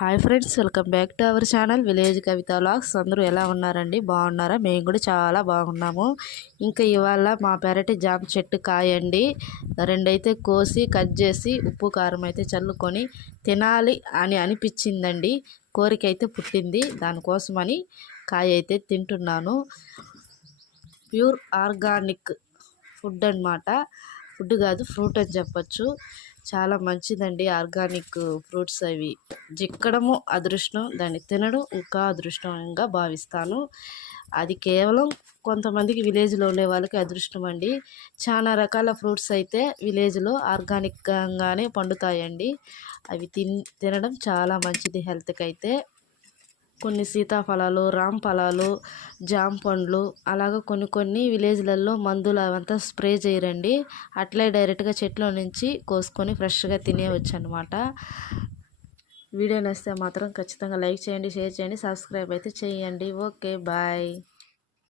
Hi friends, welcome back to our channel village Kavitha vlogs. అందరూ ఎలా ఉన్నారండి? బాగున్నారా? మేము కూడా చాలా బాగున్నాము. ఇంకా ఇవాళ మా పెరటి జామ చెట్టు కాయండి. రెండైతే కోసి కట్ చేసి ఉప్పు కారం అయితే చల్లుకొని తినాలి అని అనిపించిందండి. కోరిక అయితే పుట్టింది. దానికోసమని కాయ అయితే తింటున్నాను. ప్యూర్ ఆర్గానిక్ ఫుడ్ అన్నమాట. ఫుడ్ కాదు, ఫ్రూట్ అని చెప్పచ్చు. చాలా మంచిదండి ఆర్గానిక్ ఫ్రూట్స్. అవి చిక్కడము అదృష్టం, దాన్ని తినడం ఇంకా అదృష్టంగా భావిస్తాను. అది కేవలం కొంతమందికి విలేజ్లో ఉండే వాళ్ళకి అదృష్టం అండి. చాలా రకాల ఫ్రూట్స్ అయితే విలేజ్లో ఆర్గానిక్గానే పండుతాయండి. అవి తినడం చాలా మంచిది హెల్త్కి అయితే. కొన్ని సీతాఫలాలు, రామ్ ఫలాలు, జామ పండ్లు అలాగ కొన్ని విలేజ్లలో మందులు అవంతా స్ప్రే చేయరండి. అట్లే డైరెక్ట్గా చెట్లో నుంచి కోసుకొని ఫ్రెష్గా తినేయవచ్చు అనమాట. వీడియో నచ్చితే మాత్రం ఖచ్చితంగా లైక్ చేయండి, షేర్ చేయండి, సబ్స్క్రైబ్ అయితే చేయండి. Okay, bye.